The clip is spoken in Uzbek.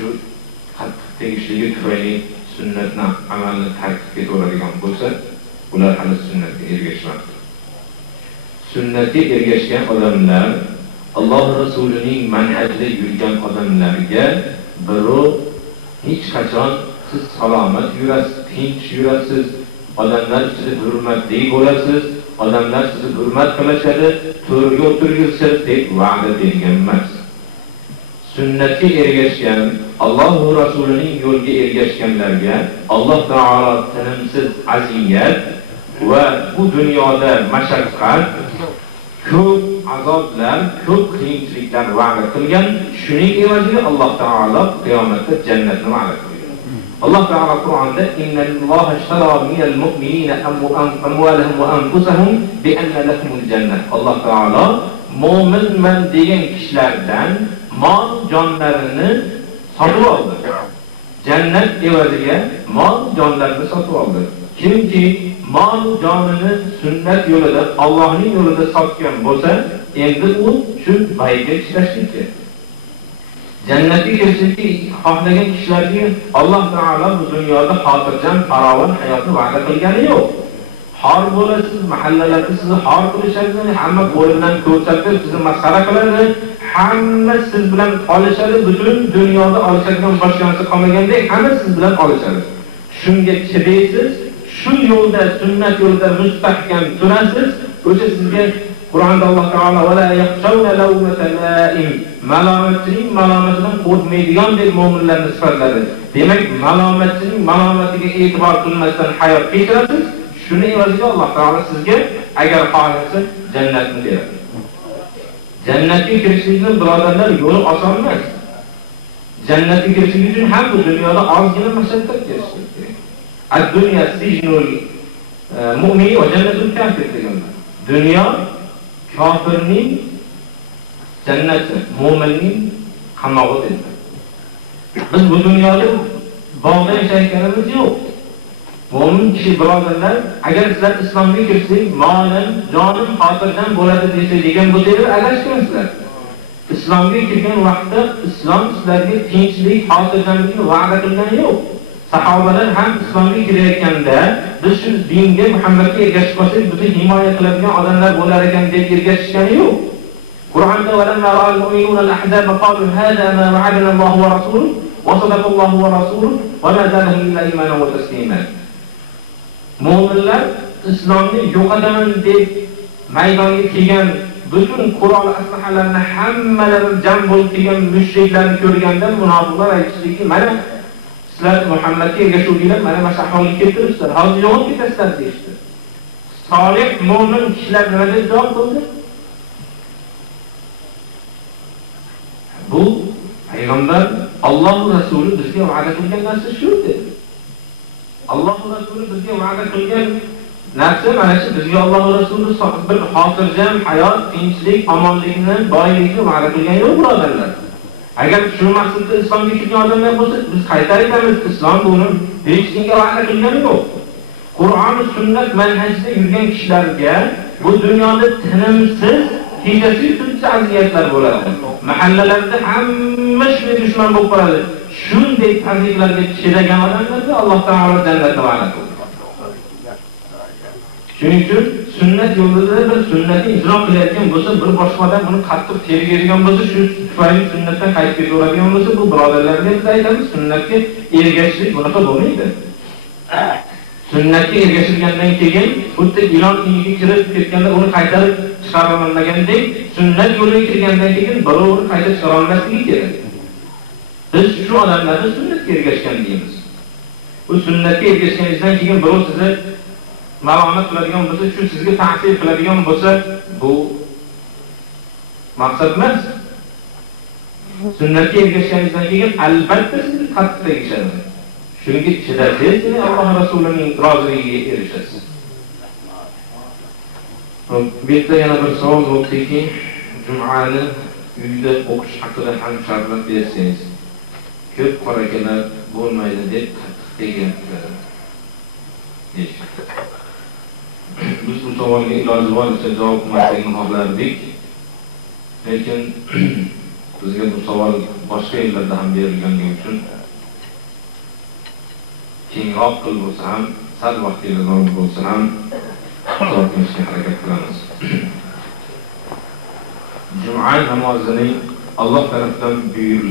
shu qattiq tegishligi tufayli sunnatni amalni tark etaveradigan bo'lsa, ular hali sunnatga ergashmadi. Sunnatga ergashgan odamlar, Alloh Rasulining manhajida yurgan odamlarga birov hech qachon siz salomat yurasiz, tinch yurasiz, odamlar ichida hurmatli bo'lasiz, odamlar sizni hurmat qilishadi, to'rga o'tirgizsiz deb va'da bergan emas. Sunnatga ergashgan, Alloh va Rasulining yo'liga ergashganlarga Alloh taolo tinimsiz aziyat va bu dunyoda mashaqqat, ko'p azoblar, ko'p qiyinchiliklar va'da qilgan. Shuning evaziga Alloh taolo qiyomatda jannatni va'da qilgan. Alloh taolo Qur'onda innalloha ishtara minal mu'minina amwalahum va anfusahum bi anna lahumul jannah. Alloh taolo mo'minman degan kishilardan mol jonlarini sotib oldi. Jannat evaziga mol jonlarini sotib oldi. Kimki mol jonini sunnat yo'lida, Allohning yo'lida sotgan bo'lsa, endi u shu bayga ishlashlikka. Jannatga kirishlikka xohlagan kishilarga Alloh taolo bu dunyoda xotirjam, farovon hayotni va'da qilgani yo'q. Xor bo'lasiz, mahallalarda sizni xor qilishadi, hamma qo'li bilan ko'rsatib, sizni masxara qiladi, hamma siz bilan olishadi, butun dunyoda olishadigan boshqa narsa qolmagandek, hamma siz bilan olishadi. Shunga chidaysiz, shu yo'lda, sunnat yo'lida mustahkam turasiz. O'sha sizga Qur'onda Alloh taolo va la yaqshawna lawmata la'im, malomatchining malomatidan qo'rqmaydigan deb mo'minlarni sifatladi. Demak, malomatchining malomatiga e'tibor qilmasdan hayot kechirasiz. Shuni evaziga Alloh taolo sizga agar xohlasa jannatni beradi. Jannatga kirishlikning birodarlar yo'li oson emas. Jannatga kirishlik uchun ham bu dunyoda ozgina mashaqqat kechishlik kerak. Ad-dunya sijnul mu'min va jannatul kafir deganlar. Dunyo kofirning jannati, mu'minning qamog'i dedi. Biz bu dunyoda bog'da yashayotganimiz yo'q. Mo'min kishi birodarlar, agar sizlar islomga kirsangiz, molim, jonim xotirjam bo'ladi degan bo'lsangiz, adashgansizlar. Islomga kirgan vaqtda islom sizlarga tinchlik, xotirjamlikni va'da qilgani yo'q. Sahobalar ham islomga kirayotganda, biz shu dinga, Muhammadga ergashib qolsak, bizni himoya qiladigan odamlar bo'lar ekan deb ergashishgani yo'q. Qur'onda valamma ra'al mu'minuna al-ahzab qalu hada ma wa'adana Alloh va rasuluhu va sadaqa Alloh va rasuluhu va ma zadahum illa imanan va tasliman. Mo'minlar islomni yo'qotaman deb maydonga kelgan butun qurol aslahalarni hammalari jam bo'lib kelgan mushriklarni ko'rganda munofiqlar aytishdiki, mana sizlar Muhammadga ergashuvchilar mana mana ahvolga keltiribsizlar, hozir yo'q ketasizlar deyishdi. Solih mo'min kishilar nima deb javob qildi? Bu payg'ambar Alloh rasuli bizga va'da qilgan narsa shu dedi. Alloh rasuli bizga va'da qilgan narsa mana shu, bizga Alloh rasuli bir xotirjam hayot, tinchlik, omonlikni, boylikni va'da qilgan yo'q birodarlar. Agar shu maqsadda islomga kirgan odamlar bo'lsa, biz qaytaramiz. Islom buni hech kimga va'da qilgani yo'q. Qur'on va sunnat manhajida yurgan kishilarga bu dunyoda tinimsiz kechasi tuncha aziyatlar bo'ladi. Mahallalarda hamma shunga dushman bo'lib qoladi. Shunday aziyatlarga chidagan odamlarga Alloh taolo jannatni va'da qildi. Shuning uchun sunnat yo'lida bir sunnatni ijro qilayotgan bo'lsa, bir boshqa odam uni qattiq tergaydigan bo'lsa, shu tufayli sunnatdan qaytib ketaveradigan bo'lsa, bu birodarlarga biz aytamiz, sunnatga ergashishlik bunaqa bo'lmaydi. Sunnatga ergashilgandan keyin xuddi ilon uyiga kirib ketganda uni qaytarib chiqara olmagandek, sunnat yo'liga kirgandan keyin birovni qaytarib chiqara olmasligi kerak. Biz shu odamlarni sunnatga ergashgan deymiz. Bu sunnatga ergashganingizdan keyin birov sizni malomat qiladigan bo'lsa, shu sizga ta'sir qiladigan bo'lsa, bu maqsad emas. Sunnatga ergashganingizdan keyin albatta sizni qattiq tegishadi. Shunga chidasangiz, Alloh rasulining roziligiga erishasiz. Bu yerda yana bir savol bo'ldiki, jumani uyda o'qish haqida ham sharhlab bersangiz. Ko'p qorakalar bo'lmaydi deb qattiq tegayaptilar. Biz bu savolga iloji boricha javob qilmaslikni xohlardik. Lekin Bizga bu savol boshqa yillarda ham berilganligi uchun kengroq qilib bo'lsa ham, sal vaqtingiz bo'lsa ham javob berishga harakat qilamiz. Juma namozining Alloh tomonidan buyurilgan